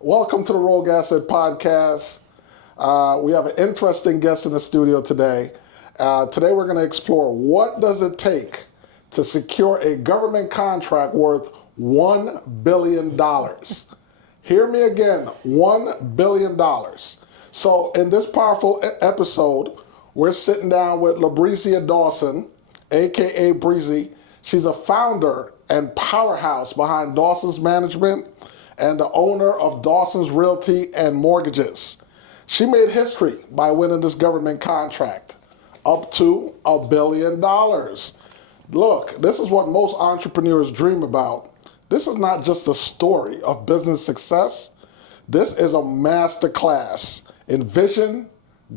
Welcome to the Rogue Asset Podcast. We have an interesting guest in the studio today. Today we're going to explore what does it take to secure a government contract worth $1 billion. Hear me again, $1 billion. So in this powerful episode, we're sitting down with Labrescia Dawson, aka Breezy. She's a founder and powerhouse behind Dawson's Management and the owner of Dawson's Realty and Mortgages. She made history by winning this government contract, up to $1 billion. Look, this is what most entrepreneurs dream about. This is not just a story of business success. This is a masterclass in vision,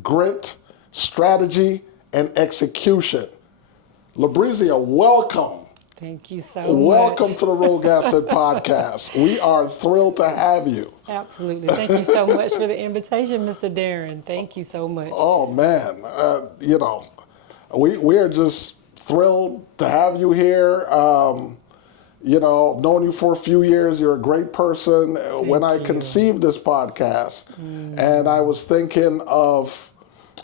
grit, strategy, and execution. Labrescia, welcome. Thank you so much. Welcome to the Rogue Asset Podcast. We are thrilled to have you. Absolutely. Thank you so much for the invitation, Mr. Daren. Thank you so much. Oh, man. We are just thrilled to have you here. I've known you for a few years. You're a great person. When I conceived this podcast, and I was thinking of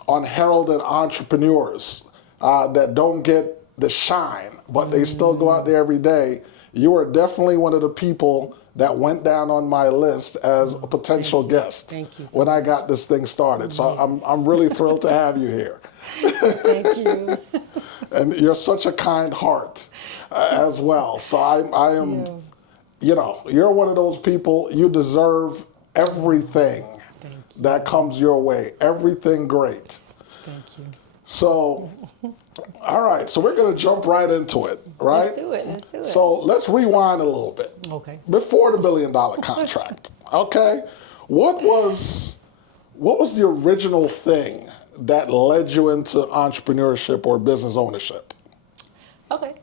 unheralded entrepreneurs that don't get the shine, but they still go out there every day. You are definitely one of the people that went down on my list as a potential guest when I got this thing started. So I'm really thrilled to have you here. Thank you. And you're such a kind heart as well. So I am, you're one of those people, you deserve everything that comes your way. Everything great. Thank you. So, all right, so we're going to jump right into it, right? Let's do it. So let's rewind a little bit. Okay. Before the $1 billion contract, okay? What was the original thing that led you into entrepreneurship or business ownership? Okay.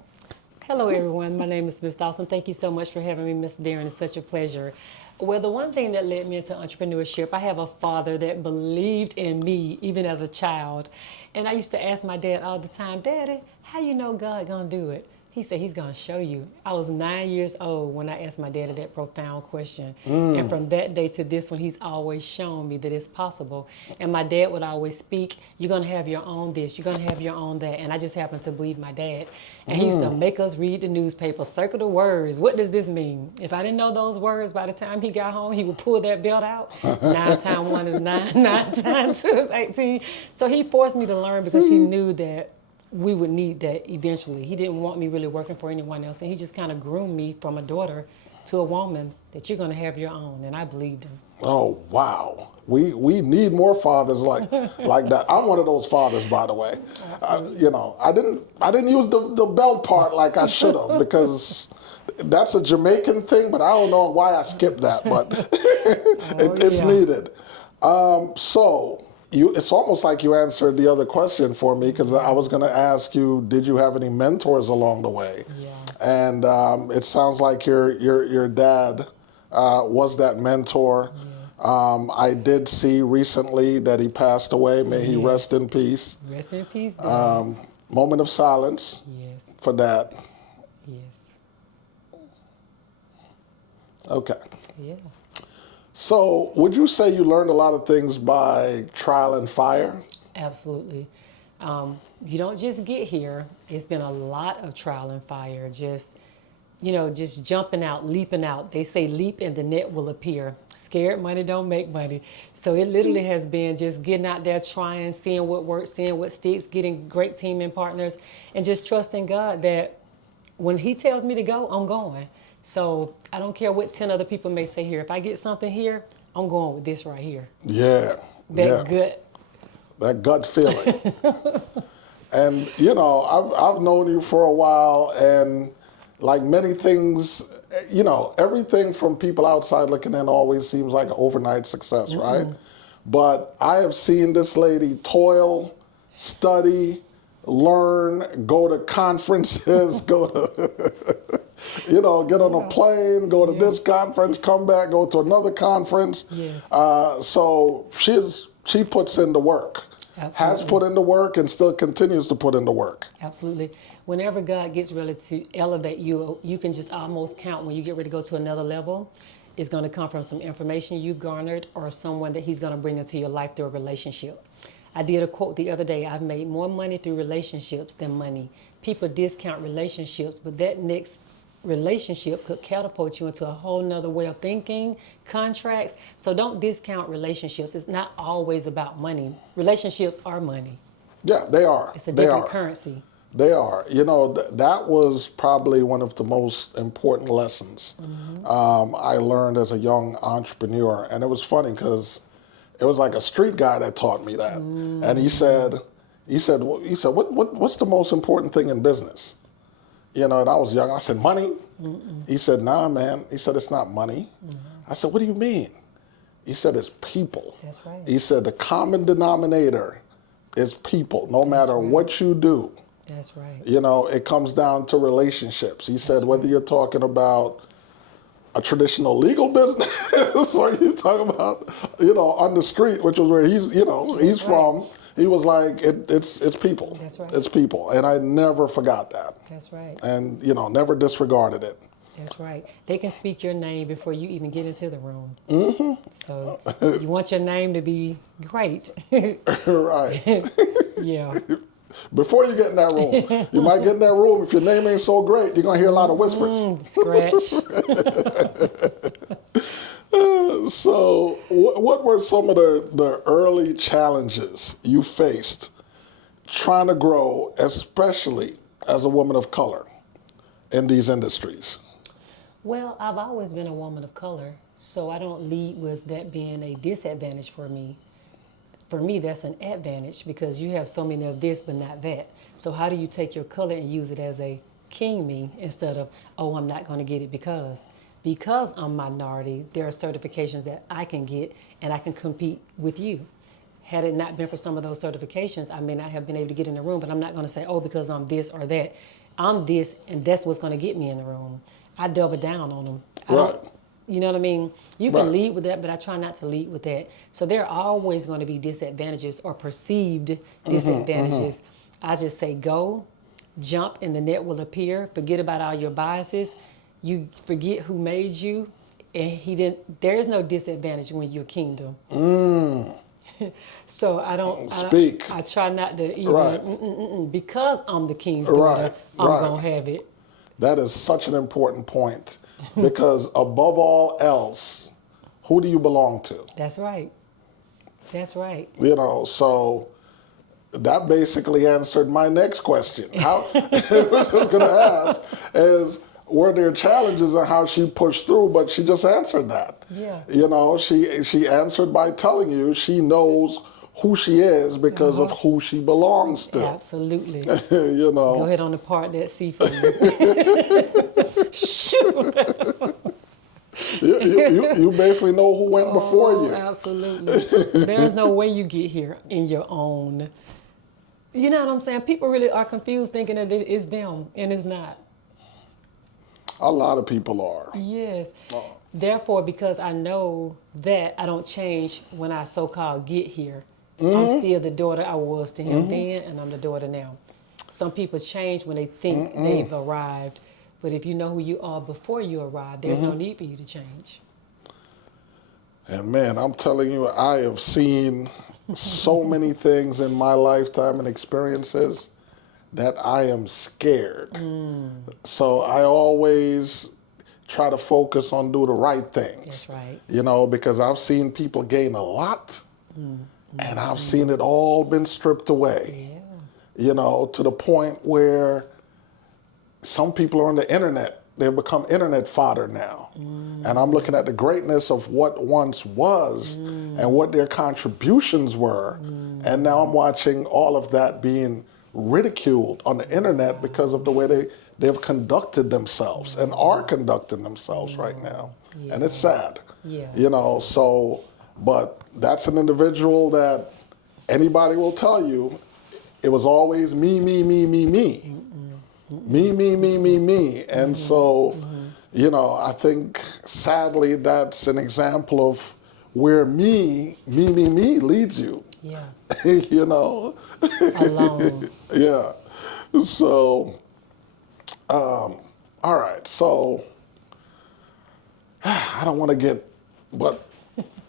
Hello, everyone. My name is Ms. Dawson. Thank you so much for having me, Mr. Daren. It's such a pleasure. Well, the one thing that led me into entrepreneurship, I have a father that believed in me even as a child. And I used to ask my dad all the time, Daddy, how you know God gonna do it? He said, he's gonna show you. I was 9 years old when I asked my daddy that profound question. And from that day to this one, he's always shown me that it's possible. And my dad would always speak, you're gonna have your own this, you're gonna have your own that. And I just happened to believe my dad. And he used to make us read the newspaper, circle the words. What does this mean? If I didn't know those words, by the time he got home, he would pull that belt out. 9 times 1 is 9, 9 times 2 is 18. So he forced me to learn because he knew that we would need that eventually. He didn't want me really working for anyone else. And he just kind of groomed me from a daughter to a woman that you're going to have your own. And I believed him. Oh, wow. We need more fathers like that. I'm one of those fathers, by the way. I didn't use the belt part like I should have because that's a Jamaican thing, but I don't know why I skipped that, but it's needed. It's almost like you answered the other question for me because I was going to ask you, did you have any mentors along the way? Yeah. And it sounds like your dad was that mentor. Yes. I did see recently that he passed away. May he rest in peace. Rest in peace, Dad. Moment of silence for that. Yes. Okay. Yeah. So would you say you learned a lot of things by trial and fire? Absolutely. You don't just get here. It's been a lot of trial and fire. Just jumping out, leaping out. They say leap and the net will appear. Scared money don't make money. So it literally has been just getting out there, trying, seeing what works, seeing what sticks, getting great team and partners, and just trusting God that when he tells me to go, I'm going. So I don't care what 10 other people may say here. If I get something here, I'm going with this right here. Yeah. That gut feeling. And, I've known you for a while, and like many things, everything from people outside looking in always seems like an overnight success, right? But I have seen this lady toil, study, learn, go to conferences, go to... get on a plane, go to this conference, come back, go to another conference. Yes. So she puts in the work. Absolutely. Has put in the work and still continues to put in the work. Absolutely. Whenever God gets ready to elevate you, you can just almost count when you get ready to go to another level. is going to come from some information you garnered or someone that he's going to bring into your life through a relationship. I did a quote the other day: I've made more money through relationships than money. People discount relationships, but that next relationship could catapult you into a whole nother way of thinking, contracts. So don't discount relationships. It's not always about money. Relationships are money. Yeah, they are. It's a different currency. They are. You know, that was probably one of the most important lessons I learned as a young entrepreneur. And it was funny because it was like a street guy that taught me that. And he said, what's the most important thing in business? You know, and I was young. I said, money. He said, nah, man. He said, it's not money. I said, what do you mean? He said, it's people. That's right. He said, the common denominator is people, no matter what you do. That's right. You know, it comes down to relationships. He said, whether you're talking about a traditional legal business or you're talking about, you know, on the street, which was where he's from, he was like, it's people. That's right. It's people. And I never forgot that. That's right. And, you know, never disregarded it. That's right. They can speak your name before you even get into the room. So you want your name to be great. Right. Yeah. Before you get in that room, you might get in that room. If your name ain't so great, you're going to hear a lot of whispers. Scratch. So what were some of the early challenges you faced trying to grow, especially as a woman of color in these industries? Well, I've always been a woman of color, so I don't lead with that being a disadvantage for me. For me, that's an advantage because you have so many of this but not that. So how do you take your color and use it as a king me instead of, oh, I'm not going to get it because I'm minority, there are certifications that I can get and I can compete with you. Had it not been for some of those certifications, I may not have been able to get in the room, but I'm not going to say, oh, because I'm this or that. I'm this and that's what's going to get me in the room. I double down on them. You know what I mean? You can lead with that, but I try not to lead with that. So there are always going to be disadvantages or perceived disadvantages. I just say go, jump, and the net will appear. Forget about all your biases. You forget who made you, and he didn't. There is no disadvantage when you're kingdom. So I don't speak. I try not to even because I'm the king's daughter. I'm gonna have it. That is such an important point because above all else, who do you belong to? That's right. That's right. You know, so that basically answered my next question. How I was going to ask is, were there challenges and how she pushed through? But she just answered that. Yeah. You know, she answered by telling you she knows who she is because of who she belongs to. Absolutely. You know. Go ahead on the part that C for you. Shoot. You basically know who went before you. Absolutely. There's no way you get here in your own. You know what I'm saying? People really are confused thinking that it is them, and it's not. A lot of people are. Yes. Therefore, because I know that I don't change when I so-called get here. I'm still the daughter I was to him then, and I'm the daughter now. Some people change when they think they've arrived, but if you know who you are before you arrive, there's no need for you to change. And man, I'm telling you, I have seen so many things in my lifetime and experiences that I am scared. So I always try to focus on do the right things. That's right. You know, because I've seen people gain a lot and I've seen it all been stripped away. Yeah. You know, to the point where some people are on the internet. They've become internet fodder now. And I'm looking at the greatness of what once was and what their contributions were. And now I'm watching all of that being ridiculed on the internet because of the way they've conducted themselves and are conducting themselves right now. And it's sad. You know, so, but that's an individual that anybody will tell you, it was always me, me, me, me, me. Me, me, me, me, me. And so, you know, I think sadly that's an example of where me leads you. Yeah. You know? Alone. Yeah. So, all right. So, I don't want to get, but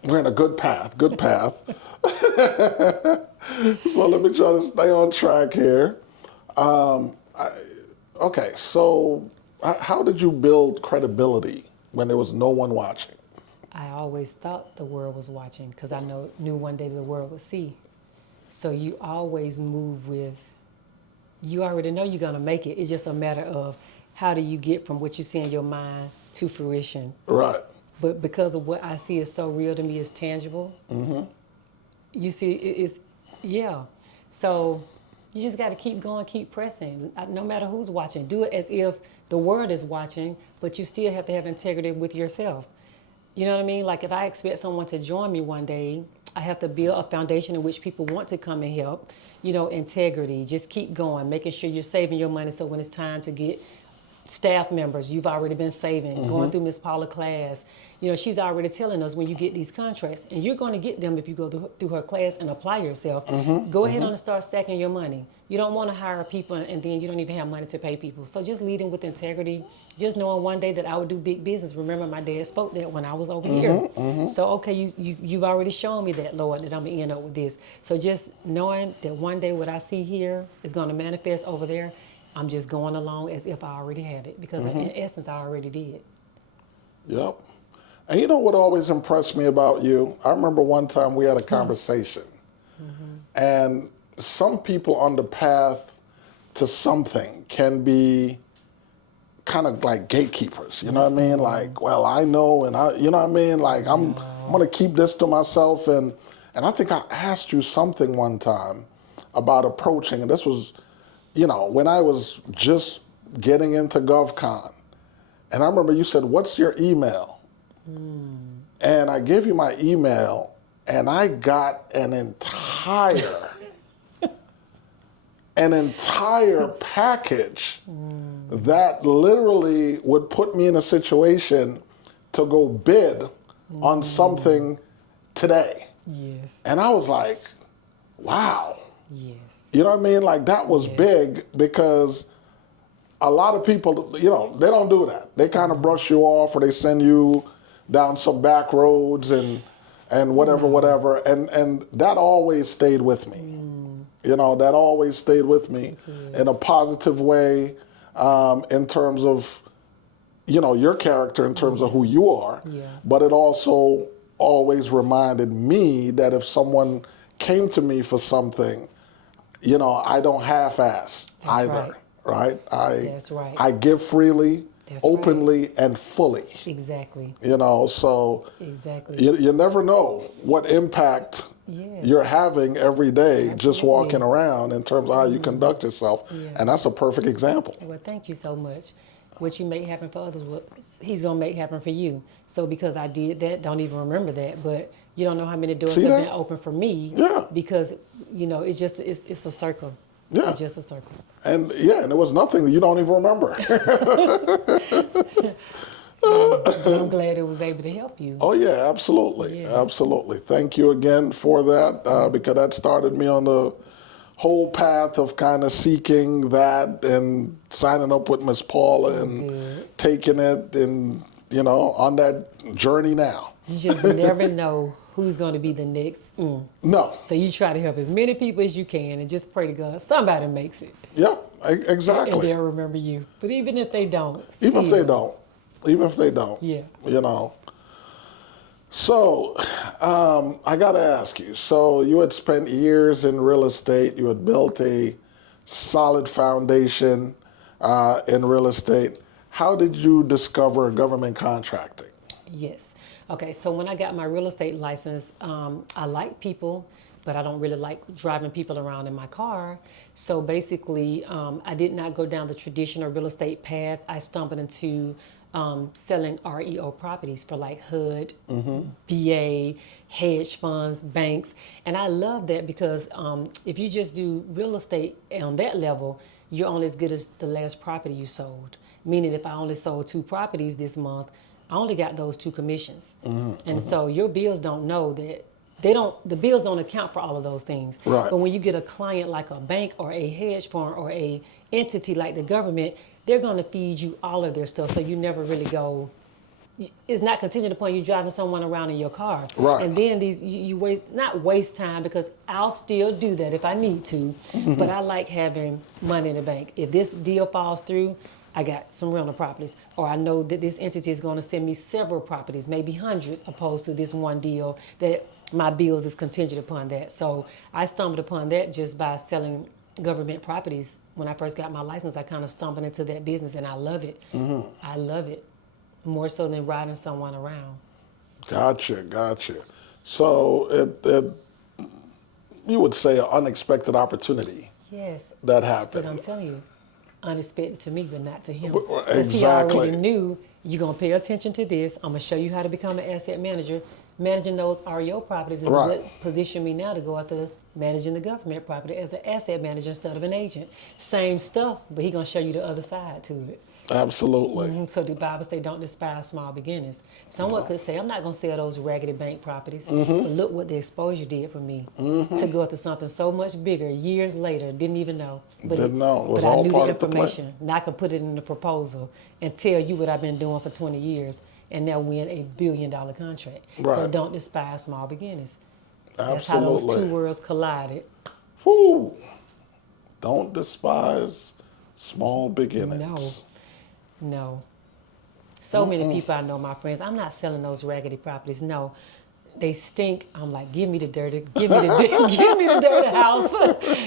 we're in a good path, good path. So let me try to stay on track here. Okay, so how did you build credibility when there was no one watching? I always thought the world was watching because I knew one day the world would see. So you always move with, you already know you're going to make it. It's just a matter of how do you get from what you see in your mind to fruition. Right. But because of what I see is so real to me, it's tangible. Mm-hmm. You see, it's, yeah. So you just got to keep going, keep pressing. No matter who's watching, do it as if the world is watching, but you still have to have integrity with yourself. You know what I mean? Like if I expect someone to join me one day, I have to build a foundation in which people want to come and help. You know, integrity, just keep going, making sure you're saving your money so when it's time to get staff members, you've already been saving, going through Miss Paula's class. You know, she's already telling us when you get these contracts, and you're going to get them if you go through her class and apply yourself, go ahead on and start stacking your money. You don't want to hire people and then you don't even have money to pay people. So just leading with integrity, just knowing one day that I would do big business. Remember, my dad spoke that when I was over here. So, okay, you've already shown me that, Lord, that I'm going to end up with this. So just knowing that one day what I see here is going to manifest over there, I'm just going along as if I already have it because in essence, I already did. Yep. And you know what always impressed me about you? I remember one time we had a conversation, and some people on the path to something can be kind of like gatekeepers, you know what I mean? Like, well, I know, and you know what I mean? Like, I'm going to keep this to myself. And I think I asked you something one time about approaching, and this was, you know, when I was just getting into GovCon. And I remember you said, what's your email? And I gave you my email, and I got an entire package that literally would put me in a situation to go bid on something today. Yes. And I was like, wow. Yes. You know what I mean? Like that was big because a lot of people, you know, they don't do that. They kind of brush you off or they send you down some back roads and whatever. And that always stayed with me. You know, that always stayed with me in a positive way in terms of, you know, your character, in terms of who you are. Yeah. But it also always reminded me that if someone came to me for something, you know, I don't half-ass either, right? That's right. I give freely, openly, and fully. Exactly. You know, so you never know what impact you're having every day just walking around in terms of how you conduct yourself. And that's a perfect example. Well, thank you so much. What you make happen for others, he's going to make happen for you. So because I did that, don't even remember that, but you don't know how many doors have been open for me because, you know, it's a circle. Yeah. It's just a circle. And and there was nothing that you don't even remember. I'm glad it was able to help you. Oh, yeah, absolutely. Yes. Absolutely. Thank you again for that because that started me on the whole path of kind of seeking that and signing up with Miss Paula and taking it and, you know, on that journey now. You just never know who's going to be the next. No. So you try to help as many people as you can and just pray to God somebody makes it. Yep, exactly. And they'll remember you. But even if they don't. Even if they don't. Yeah. You know. So, I got to ask you. So, you had spent years in real estate. You had built a solid foundation in real estate. How did you discover government contracting? Yes. Okay, so when I got my real estate license, I like people, but I don't really like driving people around in my car. So basically, I did not go down the traditional real estate path. I stumbled into selling REO properties for like HUD, VA, hedge funds, banks. And I love that because if you just do real estate on that level, you're only as good as the last property you sold. Meaning if I only sold 2 properties this month, I only got those 2 commissions. And so your bills don't know that the bills don't account for all of those things. Right. But when you get a client like a bank or a hedge fund or a entity like the government, they're going to feed you all of their stuff. So you never really go it's not contingent upon you driving someone around in your car. Right. And then you not waste time, because I'll still do that if I need to, but I like having money in the bank. If this deal falls through, I got some rental properties, or I know that this entity is going to send me several properties, maybe hundreds, opposed to this one deal that my bills is contingent upon that. So I stumbled upon that just by selling government properties. When I first got my license, I kind of stumbled into that business, and I love it. I love it more so than riding someone around. Gotcha. So you would say an unexpected opportunity. Yes. That happened. But I'm telling you, unexpected to me, but not to him. Exactly. Because he already knew, you're going to pay attention to this. I'm going to show you how to become an asset manager. Managing those REO properties is what positioned me now to go after managing the government property as an asset manager instead of an agent. Same stuff, but he's going to show you the other side to it. Absolutely. So the Bible say, don't despise small beginnings. Someone could say, I'm not going to sell those raggedy bank properties, but look what the exposure did for me to go after something so much bigger years later. Didn't even know. Didn't know. It was but all I knew part the of the information. Now I can put it in the proposal and tell you what I've been doing for 20 years and now win a $1 billion contract. Right. So don't despise small beginnings. Absolutely. That's how those two worlds collided. Whew. Don't despise small beginnings. No. So many people I know, my friends, I'm not selling those raggedy properties. No. They stink. I'm like, give me the dirty house.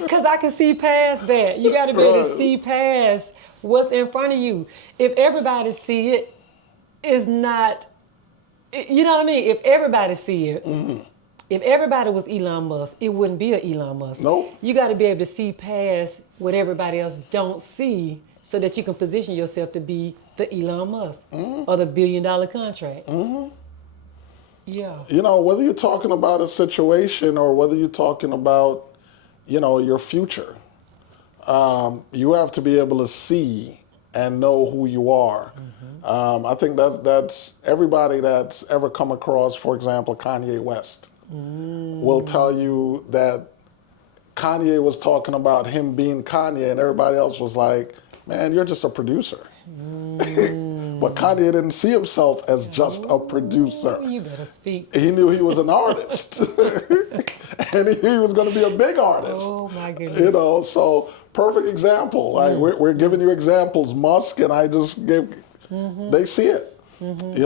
Because I can see past that. You got to be able to see past what's in front of you. If everybody see it, it's not, you know what I mean? If everybody see it, if everybody was Elon Musk, it wouldn't be an Elon Musk. Nope. You got to be able to see past what everybody else don't see, so that you can position yourself to be the Elon Musk or the $1 billion contract. Yeah. You know, whether you're talking about a situation or whether you're talking about, your future, you have to be able to see and know who you are. I think that's everybody that's ever come across, for example, Kanye West will tell you that Kanye was talking about him being Kanye and everybody else was like, man, you're just a producer. But Kanye didn't see himself as just a producer. You better speak. He knew he was an artist. And he knew he was going to be a big artist. Oh, my goodness. So perfect example. Like we're giving you examples. Musk and I just gave, they see it. There's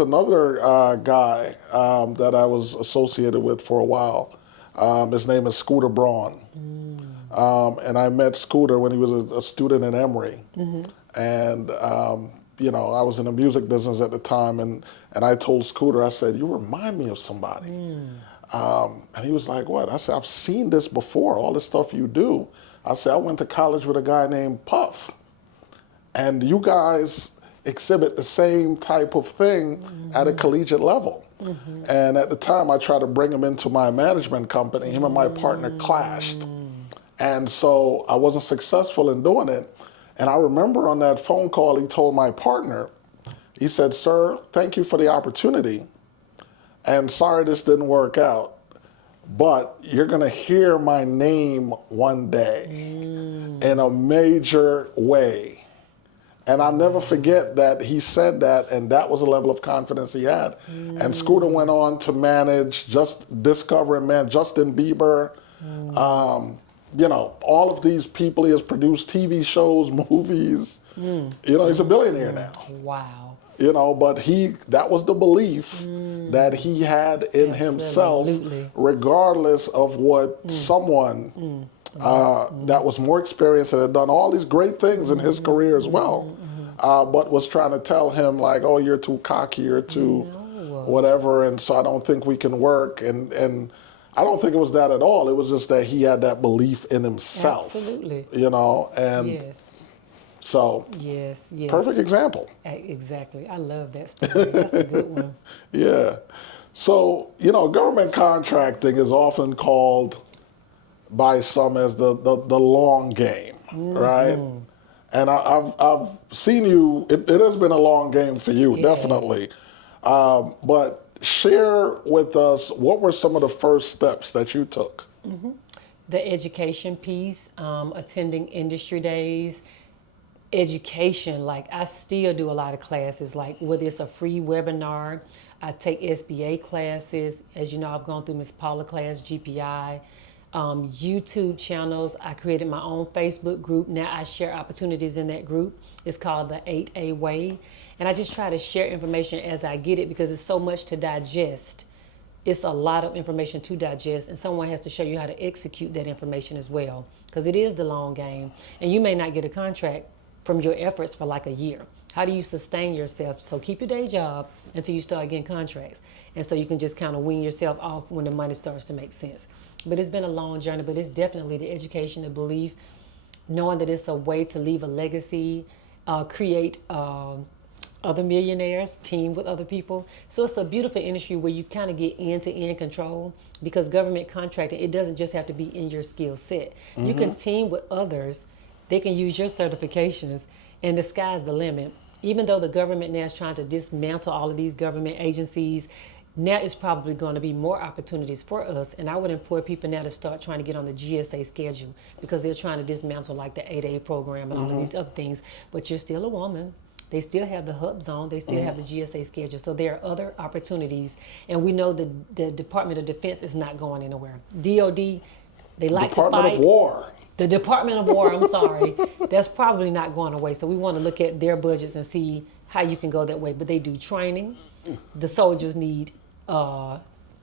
another guy that I was associated with for a while. His name is Scooter Braun. And I met Scooter when he was a student in Emory. And, I was in the music business at the time, and I told Scooter, I said, you remind me of somebody. And he was like, what? I said, I've seen this before, all the stuff you do. I said, I went to college with a guy named Puff. And you guys exhibit the same type of thing at a collegiate level. And at the time, I tried to bring him into my management company. Him and my partner clashed. And so I wasn't successful in doing it. And I remember on that phone call, he told my partner, he said, sir, thank you for the opportunity. And sorry this didn't work out, but you're going to hear my name one day in a major way. And I'll never forget that he said that, and that was a level of confidence he had. And Scooter went on to manage, discover and manage Justin Bieber, all of these people. He has produced TV shows, movies. He's a billionaire now. Wow. But that was the belief that he had in himself, regardless of what someone that was more experienced and had done all these great things in his career as well, but was trying to tell him like, oh, you're too cocky, you're too whatever, and so I don't think we can work. And I don't think it was that at all. It was just that he had that belief in himself. Absolutely. And yes. So, yes. Perfect example. Exactly. I love that story. That's a good one. Yeah. So, government contracting is often called by some as the long game, right? And I've seen you, it has been a long game for you, definitely. But share with us, what were some of the first steps that you took? The education piece, attending industry days, education, like I still do a lot of classes, like whether it's a free webinar, I take SBA classes. As you know, I've gone through Miss Paula class, GPI, YouTube channels. I created my own Facebook group. Now I share opportunities in that group. It's called the 8A Way. And I just try to share information as I get it because it's so much to digest. It's a lot of information to digest, and someone has to show you how to execute that information as well, because it is the long game, and you may not get a contract from your efforts for like a year. How do you sustain yourself? So keep your day job until you start getting contracts, and so you can just kind of wean yourself off when the money starts to make sense. But it's been a long journey, but it's definitely the education, the belief, knowing that it's a way to leave a legacy, create other millionaires, team with other people. So it's a beautiful industry where you kind of get end-to-end control, because government contracting, it doesn't just have to be in your skill set. You can team with others. They can use your certifications, and the sky's the limit. Even though the government now is trying to dismantle all of these government agencies, now it's probably going to be more opportunities for us. And I would implore people now to start trying to get on the GSA schedule, because they're trying to dismantle like the 8A program and all of these other things. But you're still a woman. They still have the hub zone. They still have the GSA schedule. So there are other opportunities. And we know that the Department of Defense is not going anywhere. DOD, they like to fight. Department of War. The Department of War, I'm sorry. That's probably not going away. So we want to look at their budgets and see how you can go that way. But they do training. The soldiers need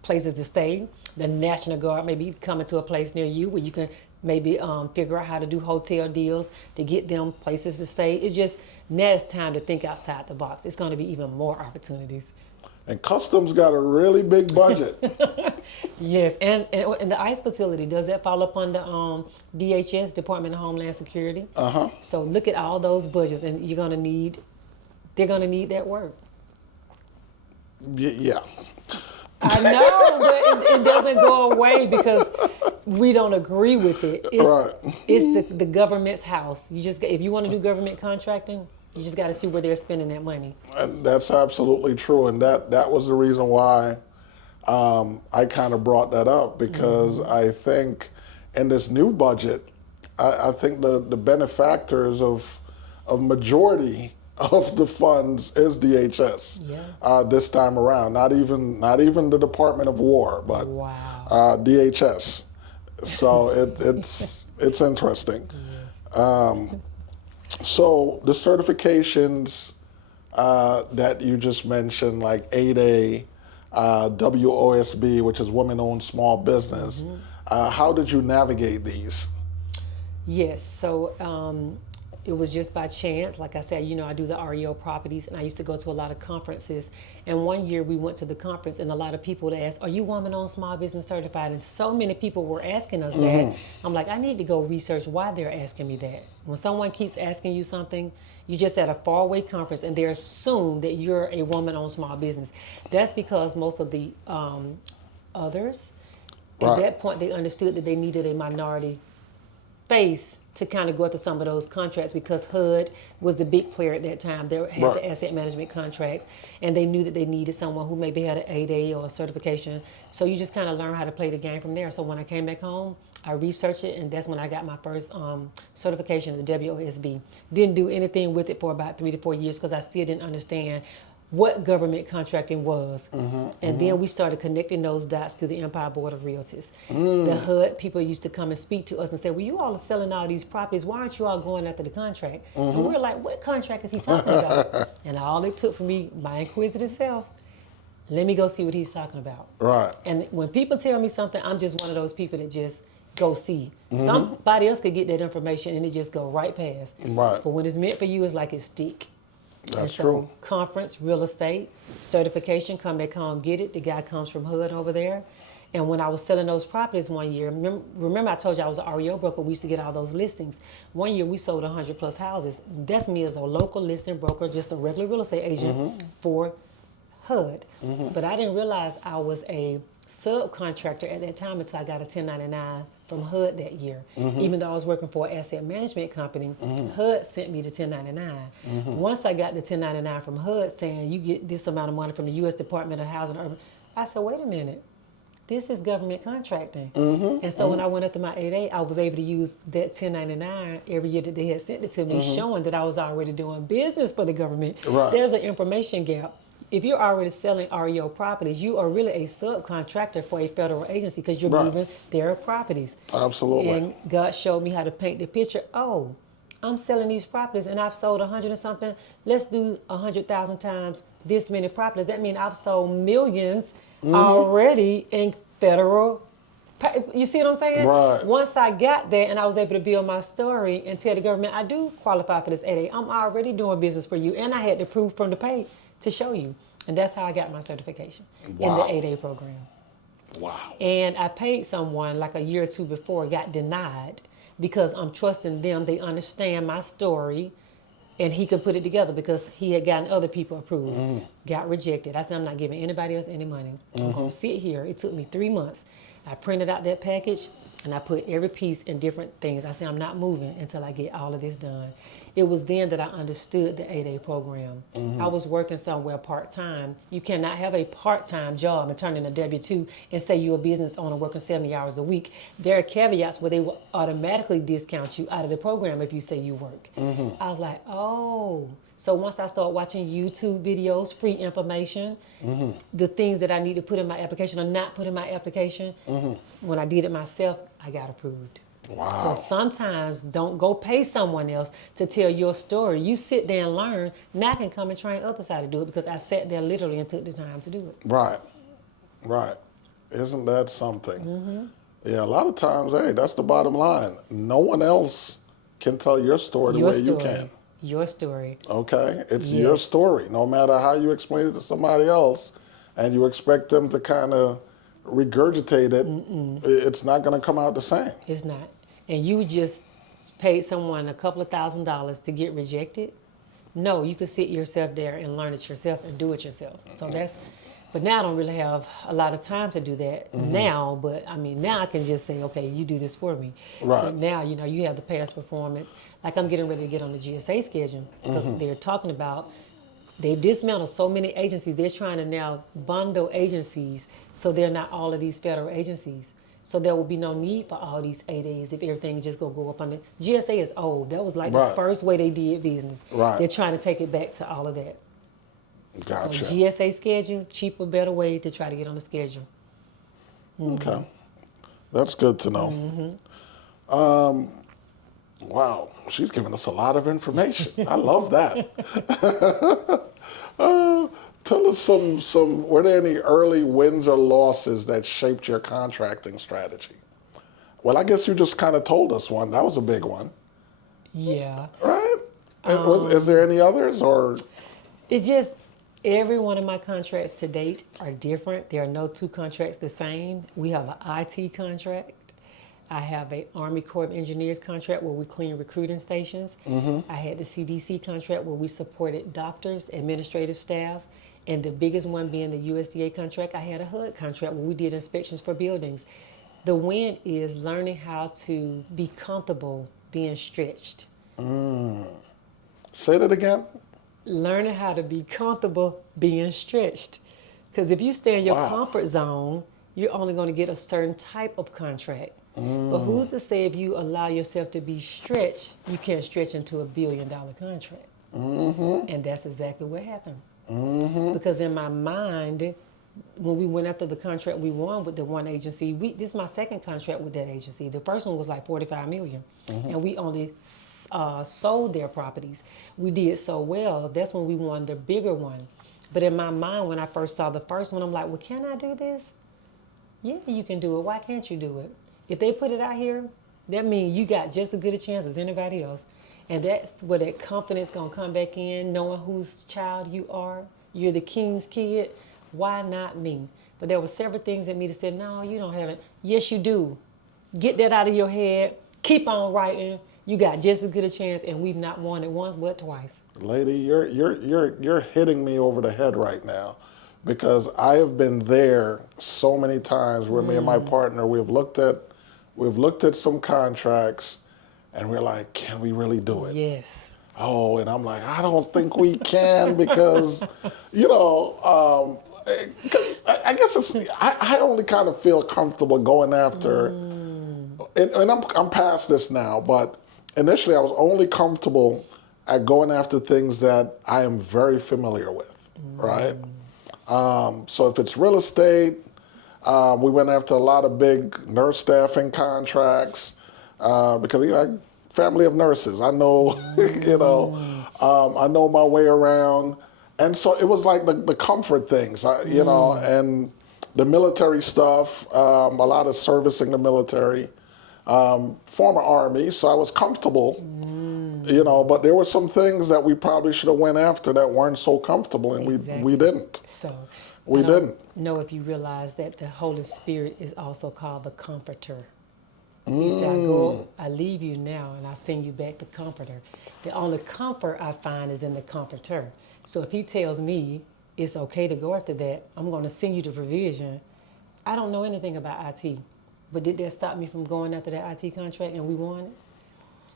places to stay. The National Guard may be coming to a place near you where you can maybe figure out how to do hotel deals to get them places to stay. It's just, now it's time to think outside the box. It's going to be even more opportunities. And Customs got a really big budget. Yes, and the ICE facility, does that fall up under DHS, Department of Homeland Security? So look at all those budgets, and they're going to need that work. Yeah. I know, but it doesn't go away because we don't agree with it. It's the government's house. You just, if you want to do government contracting, you just got to see where they're spending that money. And that's absolutely true, and that was the reason why I kind of brought that up, because I think in this new budget, I think the benefactors of majority of the funds is DHS this time around. Not even the Department of War, but DHS. So it's interesting. Yes. So the certifications that you just mentioned, like 8A, WOSB, which is Women-Owned Small Business, how did you navigate these? Yes, so it was just by chance. Like I said, I do the REO properties, and I used to go to a lot of conferences. And one year we went to the conference, and a lot of people would ask, are you Woman-Owned Small Business certified? And so many people were asking us that. I'm like, I need to go research why they're asking me that. When someone keeps asking you something, you're just at a faraway conference, and they assume that you're a woman-owned small business. That's because most of the others, at that point, they understood that they needed a minority face to kind of go after some of those contracts, because HUD was the big player at that time. They had the asset management contracts, and they knew that they needed someone who maybe had an 8A or a certification. So you just kind of learn how to play the game from there. So when I came back home, I researched it, and that's when I got my first certification, the WOSB. Didn't do anything with it for about 3 to 4 years because I still didn't understand what government contracting was. And then we started connecting those dots through the Empire Board of Realtors. The HUD people used to come and speak to us and say, well, you all are selling all these properties. Why aren't you all going after the contract? And we're like, what contract is he talking about? And all it took for me, my inquisitive self, let me go see what he's talking about. Right. And when people tell me something, I'm just one of those people that just go see. Somebody else could get that information and it just go right past. Right. But when it's meant for you, it's like it stick. That's true. Conference, real estate, certification, come back home, get it. The guy comes from HUD over there. And when I was selling those properties one year, remember I told you I was an REO broker, we used to get all those listings. One year we sold 100 plus houses. That's me as a local listing broker, just a regular real estate agent for HUD. But I didn't realize I was a subcontractor at that time until I got a 1099 from HUD that year. Even though I was working for an asset management company, HUD sent me the 1099. Once I got the 1099 from HUD saying you get this amount of money from the U.S. Department of Housing and Urban, I said, wait a minute, this is government contracting. And so when I went up to my 8A, I was able to use that 1099 every year that they had sent it to me, showing that I was already doing business for the government. Right. There's an information gap. If you're already selling REO properties, you are really a subcontractor for a federal agency because you're moving their properties. Absolutely. And God showed me how to paint the picture. Oh, I'm selling these properties and I've sold 100 and something. Let's do 100,000 times this many properties. That means I've sold millions already in federal. You see what I'm saying? Right. Once I got there and I was able to build my story and tell the government I do qualify for this 8A, I'm already doing business for you. And I had the proof from the pay to show you. And that's how I got my certification in the 8A program. Wow. And I paid someone like a year or two before, got denied because I'm trusting them. They understand my story and he could put it together because he had gotten other people approved. Got rejected. I said, I'm not giving anybody else any money. I'm going to sit here. It took me 3 months. I printed out that package and I put every piece in different things. I said, I'm not moving until I get all of this done. It was then that I understood the 8A program. I was working somewhere part-time. You cannot have a part-time job and turn in a W-2 and say you're a business owner working 70 hours a week. There are caveats where they will automatically discount you out of the program if you say you work. I was like, oh. So once I started watching YouTube videos, free information, the things that I need to put in my application or not put in my application, when I did it myself, I got approved. Wow. So sometimes don't go pay someone else to tell your story. You sit there and learn. Now I can come and train others how to do it because I sat there literally and took the time to do it. Right. Right. Isn't that something? Yeah, a lot of times, hey, that's the bottom line. No one else can tell your story the way you can. Your story. Okay? It's your story. No matter how you explain it to somebody else and you expect them to kind of regurgitate it, it's not going to come out the same. It's not. And you just paid someone a couple of $1,000s to get rejected. No, you could sit yourself there and learn it yourself and do it yourself. So that's, but now I don't really have a lot of time to do that now, but I mean, now I can just say, okay, you do this for me. Right. But now, you know, you have the past performance. Like I'm getting ready to get on the GSA schedule because they're talking about, they dismantled so many agencies. They're trying to now bundle agencies so they're not all of these federal agencies. So there will be no need for all these 8As if everything just gonna go up on the GSA is old. That was like the first way they did business. Right. They're trying to take it back to all of that. Gotcha. So GSA schedule, cheaper, better way to try to get on the schedule. Okay. That's good to know. Wow, she's giving us a lot of information. I love that. Tell us some, were there any early wins or losses that shaped your contracting strategy? Well, I guess you just kind of told us one. That was a big one. Yeah. Right? Is there any others or? It just, every one of my contracts to date are different. There are no two contracts the same. We have an IT contract. I have an Army Corps of Engineers contract where we clean recruiting stations. I had the CDC contract where we supported doctors, administrative staff, and the biggest one being the USDA contract. I had a HUD contract where we did inspections for buildings. The win is learning how to be comfortable being stretched. Say that again. Learning how to be comfortable being stretched. Because if you stay in your comfort zone, you're only going to get a certain type of contract. But who's to say if you allow yourself to be stretched, you can stretch into $1 billion contract? And that's exactly what happened. Because in my mind, when we went after the contract we won with the one agency, this is my second contract with that agency. The first one was like $45 million, and we only sold their properties. We did so well, that's when we won the bigger one. But in my mind, when I first saw the first one, I'm like, well, can I do this? Yeah, you can do it. Why can't you do it? If they put it out here, that means you got just as good a chance as anybody else. And that's where that confidence gonna come back in, knowing whose child you are. You're the king's kid. Why not me? But there were several things in me that said, no, you don't have it. Yes, you do. Get that out of your head. Keep on writing. You got just as good a chance, and we've not won it once but twice. Lady, you're hitting me over the head right now, because I have been there so many times where me and my partner, we've looked at some contracts, and we're like, can we really do it? Yes. Oh, and I'm like, I don't think we can because, you know, Because I guess I only kind of feel comfortable going after, and I'm past this now, but initially I was only comfortable at going after things that I am very familiar with, right? So if it's real estate, we went after a lot of big nurse staffing contracts because, you know, family of nurses. I know, you know, I know my way around. And so it was like the comfort things, you know, and the military stuff, a lot of servicing the military, former Army, so I was comfortable, you know, but there were some things that we probably should have went after that weren't so comfortable, and we didn't. So We I don't didn't. know if you realize that the Holy Spirit is also called the Comforter. He said, I leave you now and I send you back the Comforter. The only comfort I find is in the Comforter. So if he tells me it's okay to go after that, I'm going to send you the provision. I don't know anything about IT, but did that stop me from going after that IT contract and we won it?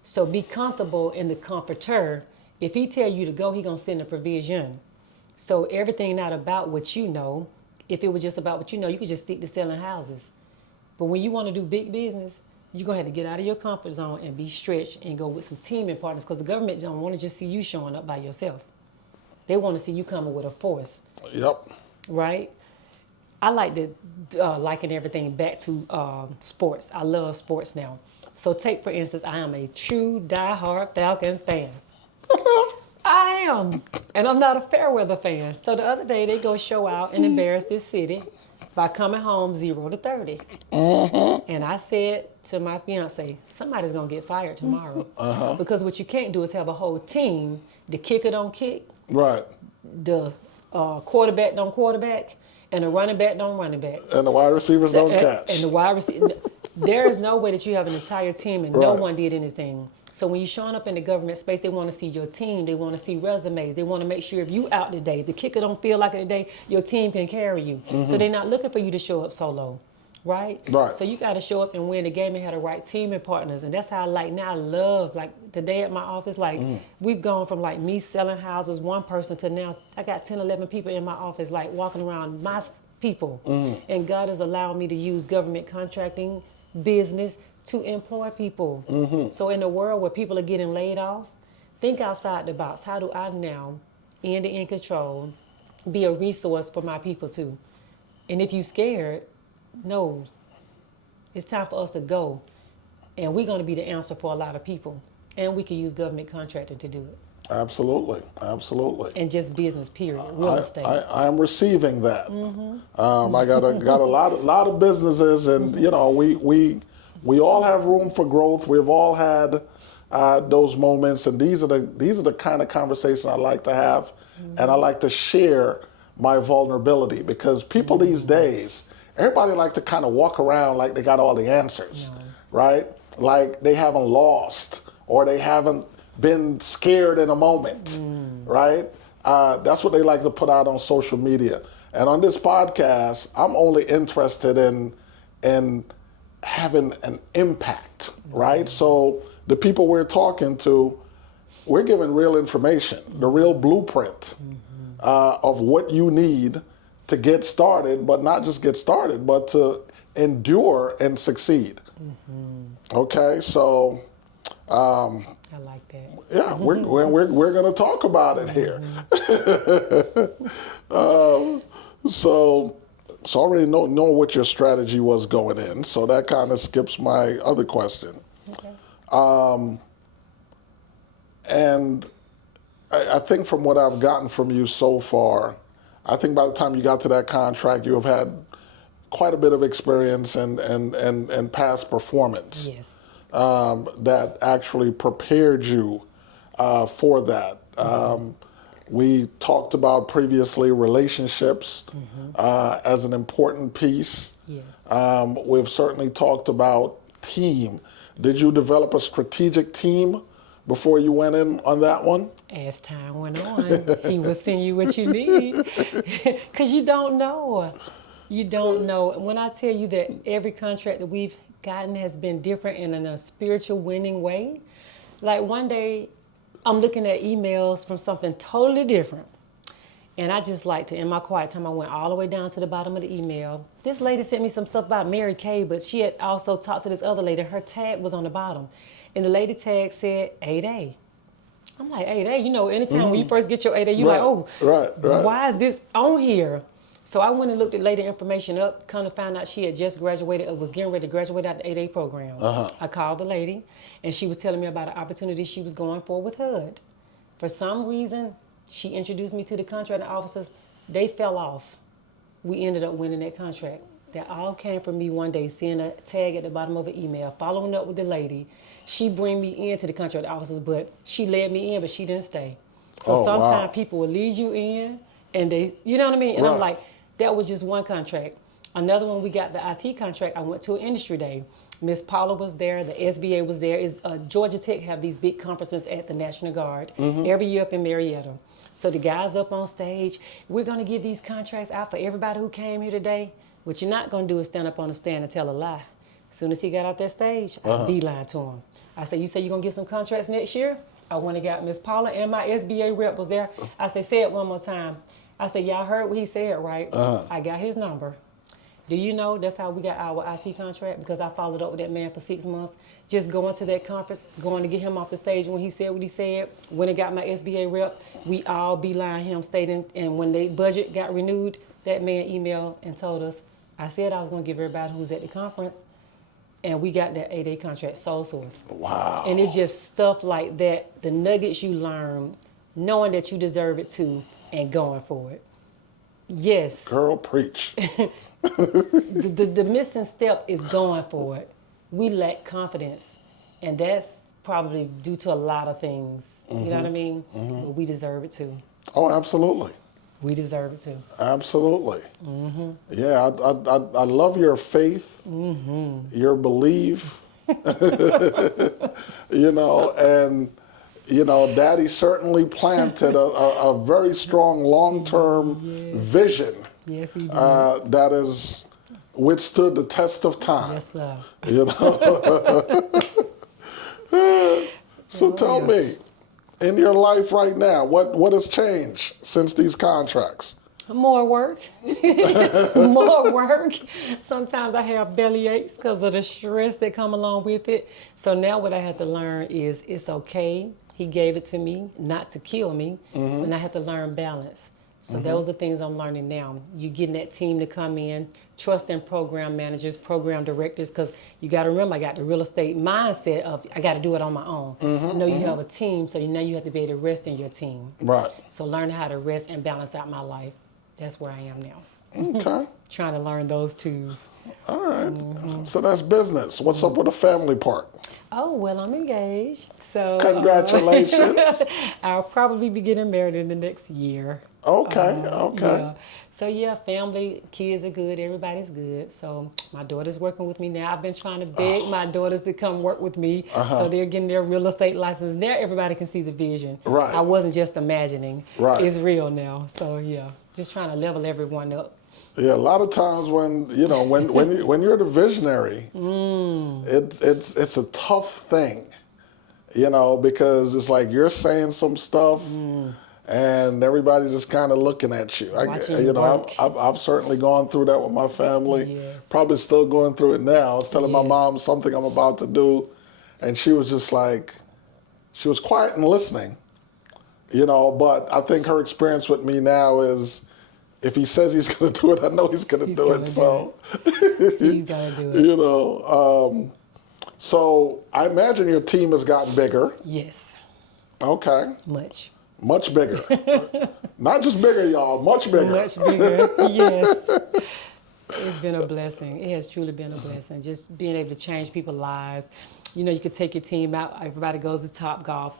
So be comfortable in the Comforter. If he tell you to go, he going to send the provision. So everything not about what you know. If it was just about what you know, you could just stick to selling houses. But when you want to do big business, you're going to have to get out of your comfort zone and be stretched and go with some teaming partners, because the government don't want to just see you showing up by yourself. They want to see you coming with a force. Yep. Right? I like to liken everything back to sports. I love sports now. So take, for instance, I am a true diehard Falcons fan. I am. And I'm not a fair weather fan. So the other day, they go show out and embarrass this city by coming home 0-30. And I said to my fiance, somebody's going to get fired tomorrow. Because what you can't do is have a whole team. The kicker don't kick. Right. The quarterback don't quarterback. And the running back don't running back. And the wide receivers don't catch. And the wide receiver. There is no way that you have an entire team and no one did anything. So when you're showing up in the government space, they want to see your team. They want to see resumes. They want to make sure if you out today, the kicker don't feel like it today, your team can carry you. So they're not looking for you to show up solo, right? Right. So you got to show up and win the game and have the right team and partners. And that's how I like now. I love, like today at my office, like we've gone from like me selling houses, one person, to now I got 10, 11 people in my office, like walking around my people. And God is allowing me to use government contracting, business, to employ people. So in a world where people are getting laid off, think outside the box. How do I now, end-to-end control, be a resource for my people too? And if you're scared, no, it's time for us to go. And we're going to be the answer for a lot of people. And we can use government contracting to do it. Absolutely. Absolutely. And just business, period, real estate. I'm receiving that. I got a lot of businesses, and you know, we all have room for growth. We've all had those moments, and these are the kind of conversations I like to have, and I like to share my vulnerability, because people these days, everybody like to kind of walk around like they got all the answers, right? Like they haven't lost or they haven't been scared in a moment, right? That's what they like to put out on social media. And on this podcast, I'm only interested in having an impact, right? So the people we're talking to, we're giving real information, the real blueprint of what you need to get started, but not just get started, but to endure and succeed. Okay, so I like that. yeah, we're going to talk about it here. So I already know what your strategy was going in, so that kind of skips my other question. Okay. And I think from what I've gotten from you so far, I think by the time you got to that contract, you have had quite a bit of experience and past performance. Yes. That actually prepared you for that. We talked about previously relationships as an important piece. Yes. We've certainly talked about team. Did you develop a strategic team before you went in on that one? As time went on, he will send you what you need, because you don't know. You don't know. When I tell you that every contract that we've gotten has been different and in a spiritual winning way, like one day I'm looking at emails from something totally different. And I just like to, in my quiet time, I went all the way down to the bottom of the email. This lady sent me some stuff about Mary Kay, but she had also talked to this other lady. Her tag was on the bottom. And the lady tag said 8A. I'm like, 8A, you know, anytime when you first get your 8A, you're like, oh, why is this on here? So I went and looked at lady information up, kind of found out she had just graduated, or was getting ready to graduate out the 8A program. I called the lady, and she was telling me about an opportunity she was going for with HUD. For some reason, she introduced me to the contracting officers. They fell off. We ended up winning that contract. That all came from me one day, seeing a tag at the bottom of an email, following up with the lady. She bring me into the contracting officers, but she led me in, but she didn't stay. So sometimes people will lead you in, and they, you know what I mean? And I'm like, that was just one contract. Another one, we got the IT contract. I went to an industry day. Miss Paula was there, the SBA was there. Georgia Tech have these big conferences at the National Guard every year up in Marietta. So the guys up on stage, we're gonna give these contracts out for everybody who came here today. What you're not gonna do is stand up on the stand and tell a lie. As soon as he got out that stage, I beeline to him. I said, you say you're gonna get some contracts next year? I went and got Miss Paula, and my SBA rep was there. I said, say it one more time. I said, y'all heard what he said, right? I got his number. Do you know that's how we got our IT contract? Because I followed up with that man for 6 months, just going to that conference, going to get him off the stage when he said what he said. When I got my SBA rep, we all beeline him, stating, and when the budget got renewed, that man emailed and told us, I said I was going to give everybody who was at the conference, and we got that 8A contract, sole source. Wow. And it's just stuff like that, the nuggets you learn, knowing that you deserve it too, and going for it. Yes. Girl, preach. The missing step is going for it. We lack confidence, and that's probably due to a lot of things. You know what I mean? But we deserve it too. Oh, absolutely. We deserve it too. Absolutely. Yeah, I love your faith, your belief, you know, and, you know, Daddy certainly planted a very strong long-term vision. Yes, he did. That has withstood the test of time. Yes, sir. You know? So tell me, in your life right now, what has changed since these contracts? More work. More work. Sometimes I have belly aches because of the stress that come along with it. So now what I have to learn is it's okay. He gave it to me, not to kill me, and I have to learn balance. So those are things I'm learning now. You getting that team to come in, trusting program managers, program directors, because you got to remember, I got the real estate mindset of I got to do it on my own. You have a team, so now you have to be able to rest in your team. Right. So learning how to rest and balance out my life. That's where I am now. Okay. Trying to learn those twos. All right. So that's business. What's up with the family part? Oh, well, I'm engaged. So Congratulations. I'll probably be getting married in the next year. Okay. Yeah. So yeah, family, kids are good, everybody's good. So my daughter's working with me now. I've been trying to beg my daughters to come work with me. So they're getting their real estate license. Now everybody can see the vision. Right. I wasn't just imagining. Right. It's real now. So yeah, just trying to level everyone up. Yeah, a lot of times when you know when you're the visionary, it's a tough thing, you know, because it's like you're saying some stuff, and everybody's just kind of looking at you. I've certainly gone through that with my family. Yes. Probably still going through it now. I was telling my mom something I'm about to do, and she was just like, she was quiet and listening, you know. But I think her experience with me now is, if he says he's going to do it, I know he's going to do it. So He's going to do it. You know, so I imagine your team has gotten bigger. Yes. Okay. Much bigger. Not just bigger, y'all. Much bigger. Much bigger. Yes. It's been a blessing. It has truly been a blessing. Just being able to change people's lives. You know, you could take your team out. Everybody goes to Top Golf.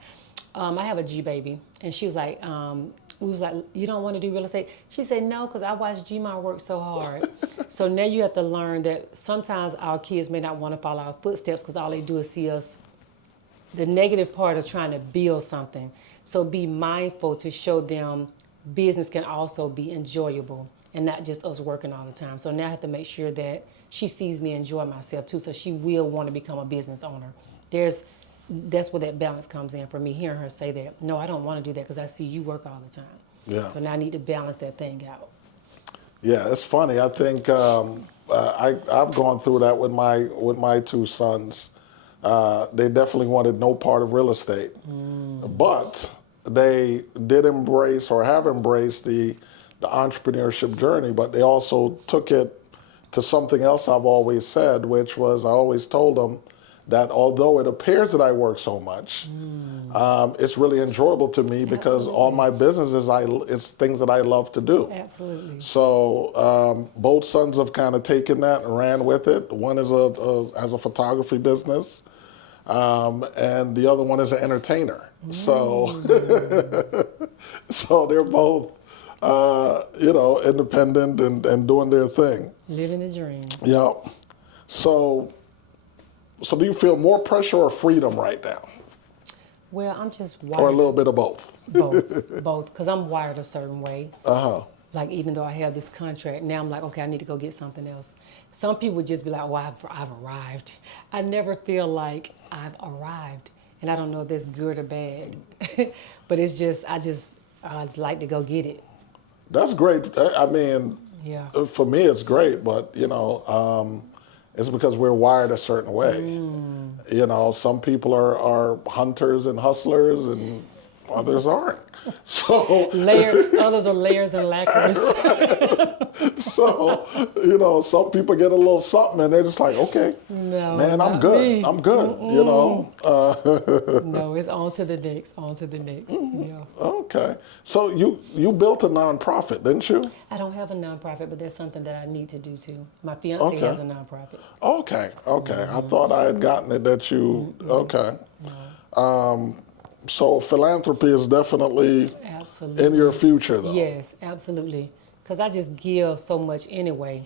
I have a G baby, and she was like, we was like, you don't want to do real estate? She said, no, because I watched G-Ma work so hard. So now you have to learn that sometimes our kids may not want to follow our footsteps because all they do is see us, the negative part of trying to build something. So be mindful to show them business can also be enjoyable and not just us working all the time. So now I have to make sure that she sees me enjoy myself too, so she will want to become a business owner. That's where that balance comes in for me, hearing her say that. No, I don't want to do that because I see you work all the time. Yeah. So now I need to balance that thing out. Yeah, it's funny. I think I've gone through that with my two sons. They definitely wanted no part of real estate, but they did embrace or have embraced the entrepreneurship journey. But they also took it to something else I've always said, which was I always told them that although it appears that I work so much, it's really enjoyable to me because all my businesses, it's things that I love to do. Absolutely. So both sons have kind of taken that and ran with it. One is has a photography business, and the other one is an entertainer. So, so they're both, independent and doing their thing. Living the dream. Yeah. So do you feel more pressure or freedom right now? Well, I'm just wired. Or a little bit of both? Both, because I'm wired a certain way. Uh-huh. Like, even though I have this contract, now I'm like, okay, I need to go get something else. Some people would just be like, oh, I've arrived. I never feel like I've arrived. And I don't know if that's good or bad. But it's just, I just like to go get it. That's great. I mean, Yeah. for me, it's great, but, it's because we're wired a certain way. Some people are hunters and hustlers and others aren't. So Others are layers and lacquers. So, some people get a little something and they're just like, okay, No, man, I'm not good. me. I'm good, No, it's on to the next, Yeah. Okay. So you built a nonprofit, didn't you? I don't have a nonprofit, but that's something that I need to do too. My fiance Okay. has a nonprofit. Okay. I thought I had gotten it that you, okay. So philanthropy is definitely Absolutely. in your future, though. Yes, absolutely. Because I just give so much anyway.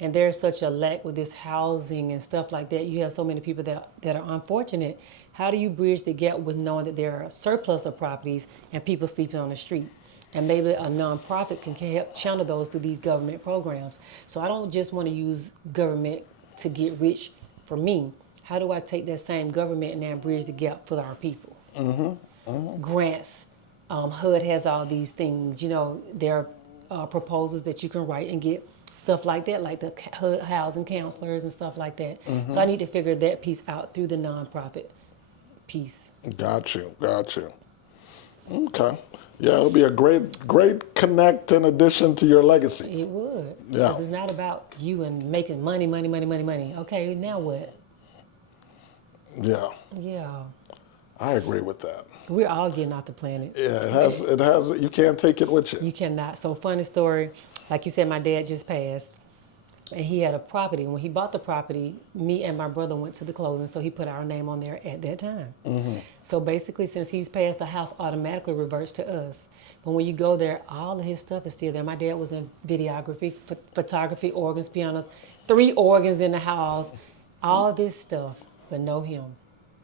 And there's such a lack with this housing and stuff like that. You have so many people that are unfortunate. How do you bridge the gap with knowing that there are a surplus of properties and people sleeping on the street? And maybe a nonprofit can help channel those through these government programs. So I don't just want to use government to get rich for me. How do I take that same government and now bridge the gap for our people? Grants. HUD has all these things. There are proposals that you can write and get stuff like that, like the HUD housing counselors and stuff like that. So I need to figure that piece out through the nonprofit piece. Got you. Okay. Yeah, it'll be a great connect in addition to your legacy. It would. Yeah. Because it's not about you and making money. Okay, now what? Yeah. Yeah. I agree with that. We're all getting off the planet. Yeah, it has, you can't take it with you. You cannot. So funny story, like you said, my dad just passed and he had a property. When he bought the property, me and my brother went to the closing, so he put our name on there at that time. So basically, since he's passed, the house automatically reverts to us. But when you go there, all of his stuff is still there. My dad was in videography, photography, organs, pianos, 3 organs in the house, all this stuff, but no him.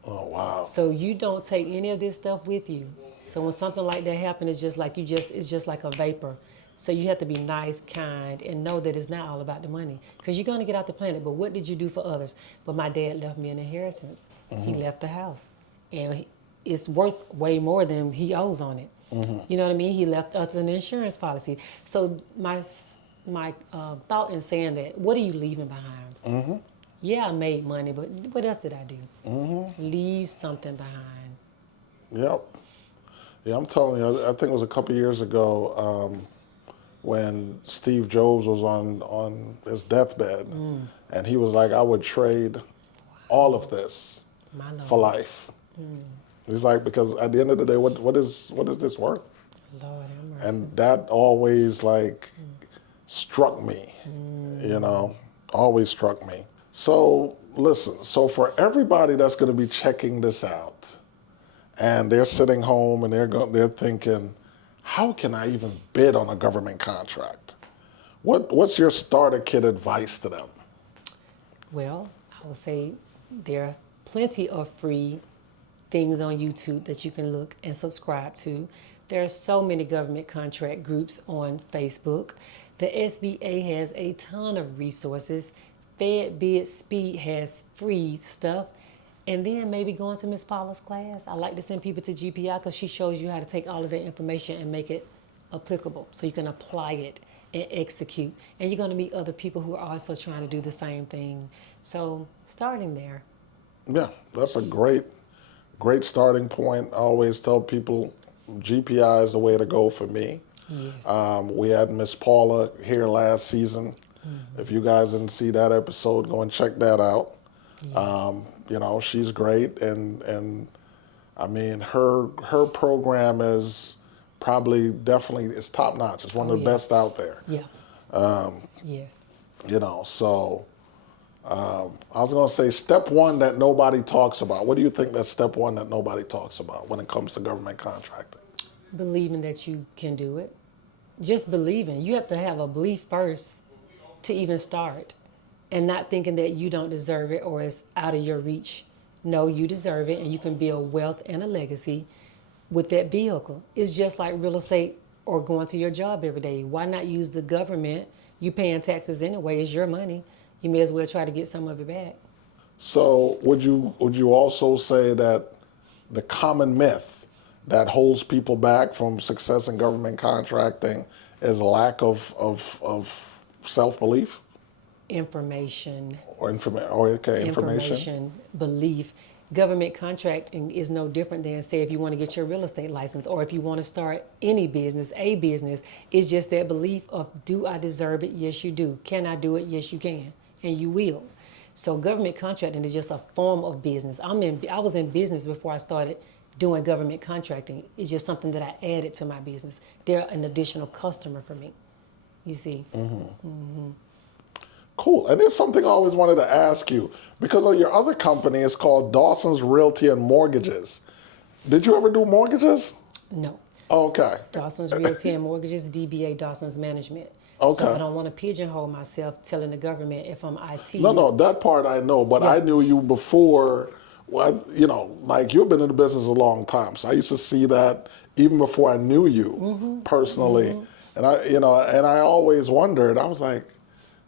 Oh, wow. So you don't take any of this stuff with you. So when something like that happens, it's just like it's just like a vapor. So you have to be nice, kind, and know that it's not all about the money. Because you're going to get out the planet, but what did you do for others? But my dad left me an inheritance. He left the house. And it's worth way more than he owes on it. You know what I mean? He left us an insurance policy. So my thought in saying that, what are you leaving behind? Yeah, I made money, but what else did I do? Leave something behind. Yep. Yeah, I'm telling you, I think it was a couple years ago when Steve Jobs was on his deathbed, and he was like, I would trade all of this for life. He's like, because at the end of the day, what is this worth? Lord have mercy. And that always struck me, always struck me. So listen, so for everybody that's going to be checking this out, and they're sitting home and they're thinking, how can I even bid on a government contract? What's your starter kit advice to them? Well, I would say there are plenty of free things on YouTube that you can look and subscribe to. There are so many government contract groups on Facebook. The SBA has a ton of resources. Fed Bid Speed has free stuff. And then maybe going to Miss Paula's class. I like to send people to GPI because she shows you how to take all of that information and make it applicable, so you can apply it and execute. And you're going to meet other people who are also trying to do the same thing. So starting there. Yeah, that's a great starting point. I always tell people GPI is the way to go for me. Yes. We had Miss Paula here last season. If you guys didn't see that episode, go and check that out. Yes. You know, she's great, and I mean, her program is definitely it's top notch. It's one of the best out there. Yeah. Yes. You know, so I was going to say step one that nobody talks about. What do you think that's step one that nobody talks about when it comes to government contracting? Believing that you can do it. Just believing. You have to have a belief first to even start, and not thinking that you don't deserve it or it's out of your reach. No, you deserve it, and you can build wealth and a legacy with that vehicle. It's just like real estate or going to your job every day. Why not use the government? You paying taxes anyway, it's your money. You may as well try to get some of it back. So would you also say that the common myth that holds people back from success in government contracting is a lack of self-belief? Information. Information. Belief. Government contracting is no different than, say, if you want to get your real estate license or if you want to start any business, a business. It's just that belief of, do I deserve it? Yes, you do. Can I do it? Yes, you can. And you will. So government contracting is just a form of business. I was in business before I started doing government contracting. It's just something that I added to my business. They're an additional customer for me, you see. Cool. And there's something I always wanted to ask you, because of your other company is called Dawson's Realty and Mortgages. Did you ever do mortgages? No. Okay. Dawson's Realty and Mortgages, DBA Dawson's Management. Okay. So I don't want to pigeonhole myself telling the government if I'm IT. No, that part I know, but I knew you before. Well, you know, like you've been in the business a long time, so I used to see that even before I knew you personally, and I always wondered. I was like,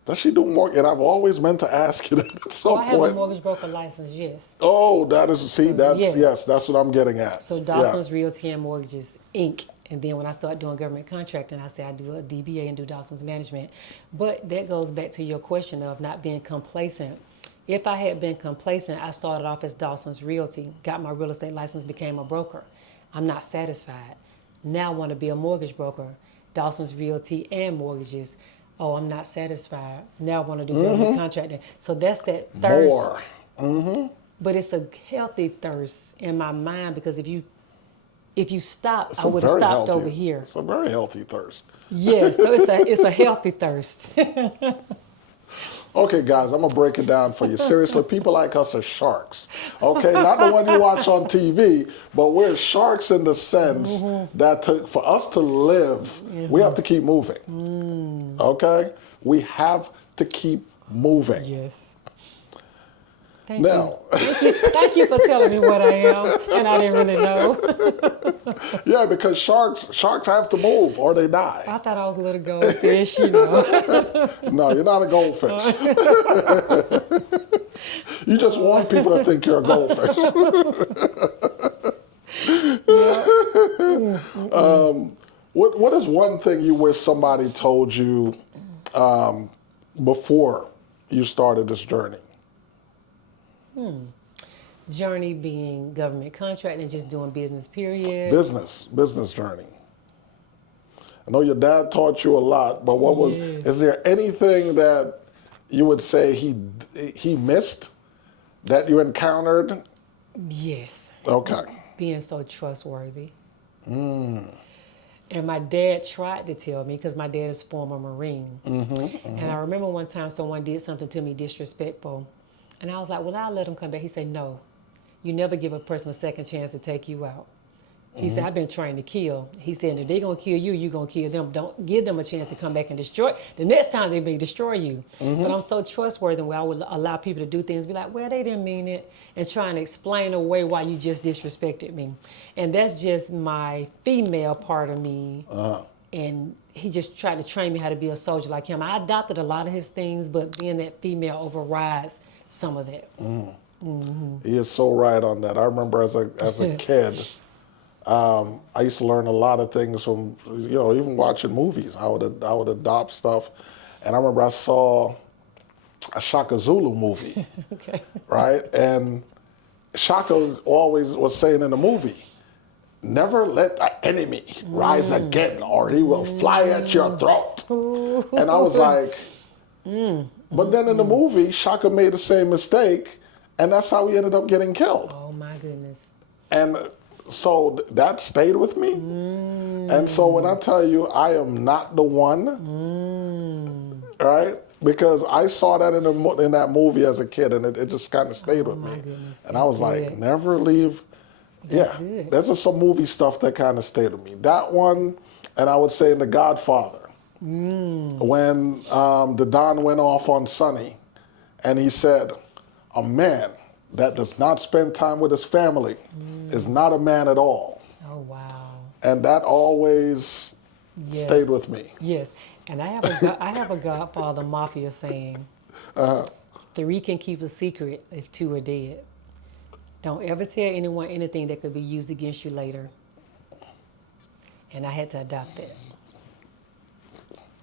does she do mortgage? And I've always meant to ask you that at some I point. have a mortgage broker license, yes. Oh, that is, yes, that's what I'm getting at. So Dawson's Realty and Mortgages, Inc. And then when I start doing government contracting, I say I do a DBA and do Dawson's Management. But that goes back to your question of not being complacent. If I had been complacent, I started off as Dawson's Realty, got my real estate license, became a broker. I'm not satisfied. Now I want to be a mortgage broker, Dawson's Realty and Mortgages. Oh, I'm not satisfied. Now I want to do government contracting. So that's that thirst. But it's a healthy thirst in my mind, because if you stop, I would have stopped over here. It's a very healthy thirst. Yes, so it's a healthy thirst. Okay, guys, I'm going to break it down for you. Seriously, people like us are sharks. Okay, not the one you watch on TV, but we're sharks in the sense that for us to live, we have to keep moving. Okay? We have to keep moving. Yes. Thank you. Thank you for telling me what I am, and I didn't really know. Yeah, because sharks have to move or they die. I thought I was a little goldfish, you know. No, you're not a goldfish. You just want people to think you're a goldfish. What is one thing you wish somebody told you before you started this journey? Journey being government contracting and just doing business, period. Business journey. I know your dad taught you a lot, but is there anything that you would say he missed that you encountered? Yes. Okay. Being so trustworthy. And my dad tried to tell me, because my dad is former Marine. And I remember one time someone did something to me disrespectful. And I was like, well, I'll let him come back. He said, no, you never give a person a second chance to take you out. He said, I've been trained to kill. He said, if they're going to kill you, you're going to kill them. Don't give them a chance to come back and destroy. The next time they may destroy you. But I'm so trustworthy where I would allow people to do things, be like, well, they didn't mean it, and trying to explain away why you just disrespected me. And that's just my female part of me. And he just tried to train me how to be a soldier like him. I adopted a lot of his things, but being that female overrides some of that. He is so right on that. I remember as a kid, I used to learn a lot of things from, even watching movies. I would adopt stuff. And I remember I saw a Shaka Zulu movie, Okay. right? And Shaka always was saying in the movie, never let the enemy rise again or he will fly at your throat. And I was like, but then in the movie, Shaka made the same mistake, and that's how he ended up getting killed. Oh my goodness. And so that stayed with me. And so when I tell you I am not the one, right? Because I saw that in that movie as a kid, and it just kind of stayed with me. Goodness. And I was like, never leave. That's good. There's just some movie stuff that kind of stayed with me. That one, and I would say in The Godfather, when the Don went off on Sonny, and he said, a man that does not spend time with his family is not a man at all. Oh, wow. And that always stayed with me. Yes. And I have a Godfather Mafia saying, 3 can keep a secret if 2 are dead. Don't ever tell anyone anything that could be used against you later. And I had to adopt that.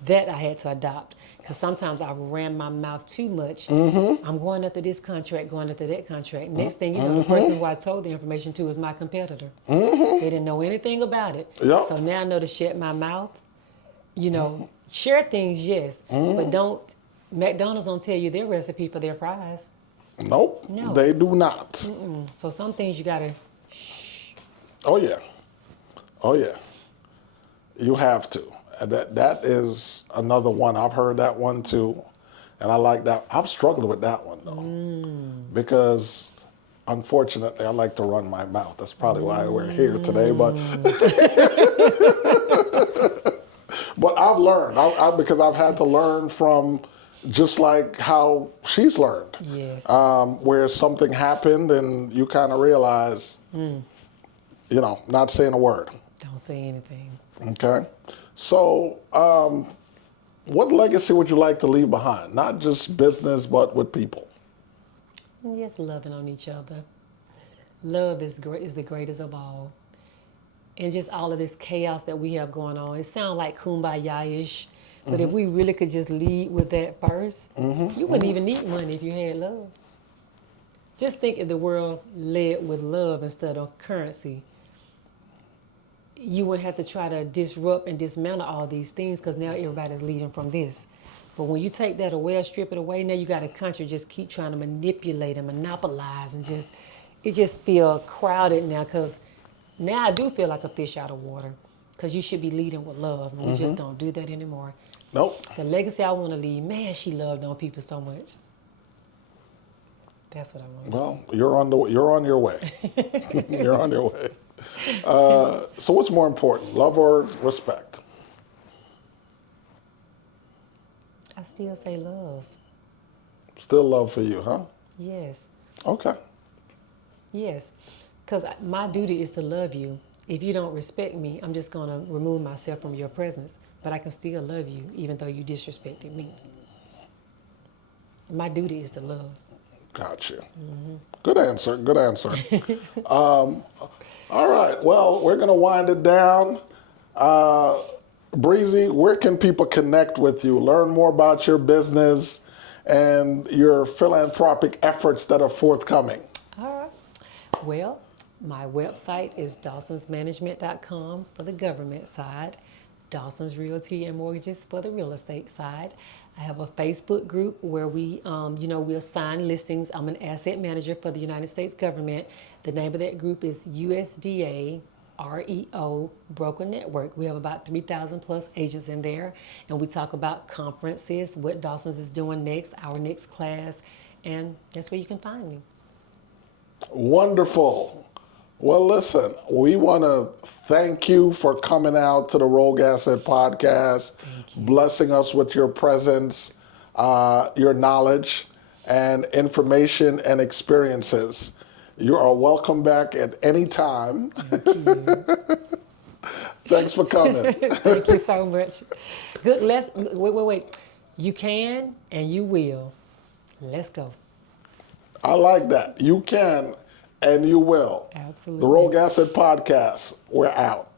That I had to adopt. Because sometimes I ran my mouth too much. I'm going after this contract, going after that contract. Next thing you know, the person who I told the information to is my competitor. They didn't know anything about it. Yep. So now I know to shut my mouth. Share things, yes, but don't. McDonald's don't tell you their recipe for their fries. Nope, No. they do not. So some things you gotta. Oh yeah, oh yeah. You have to. And that is another one. I've heard that one too, and I like that. I've struggled with that one though, because unfortunately I like to run my mouth. That's probably why we're here today. But but I've learned because I've had to learn from just like how she's learned. Yes. Where something happened and you kind of realize, not saying a word. Don't say anything. Okay. So, what legacy would you like to leave behind? Not just business, but with people. Yes, loving on each other. Love is great, is the greatest of all. And just all of this chaos that we have going on. It sounds like kumbaya-ish, but if we really could just lead with that first, you wouldn't even need money if you had love. Just think if the world led with love instead of currency. You wouldn't have to try to disrupt and dismantle all these things because now everybody's leading from this. But when you take that away or strip it away, now you got a country just keep trying to manipulate and monopolize and it just feel crowded now because now I do feel like a fish out of water because you should be leading with love. And we just don't do that anymore. Nope. The legacy I want to leave, man, she loved on people so much. That's what I want. Well, you're on your way. You're on your way. So what's more important, love or respect? I still say love. Still love for you, huh? Yes. Okay. Yes. Because my duty is to love you. If you don't respect me, I'm just going to remove myself from your presence. But I can still love you even though you disrespected me. My duty is to love. Gotcha. Good answer. Good answer. All right. Well, we're going to wind it down. Breezy, where can people connect with you, learn more about your business and your philanthropic efforts that are forthcoming? All right. Well, my website is dawsonsmanagement.com for the government side, Dawson's Realty and Mortgages for the real estate side. I have a Facebook group where we assign listings. I'm an asset manager for the United States government. The name of that group is USDA REO Broker Network. We have about 3,000 plus agents in there, and we talk about conferences, what Dawson's is doing next, our next class, and that's where you can find me. Wonderful. Well, listen, we want to thank you for coming out to the Rogue Asset Podcast, blessing us with your presence, your knowledge, and information and experiences. You are welcome back at any time. Thank you. Thanks for coming. Thank you so much. Good. Wait. You can and you will. Let's go. I like that. You can and you will. Absolutely. The Rogue Asset Podcast. We're out.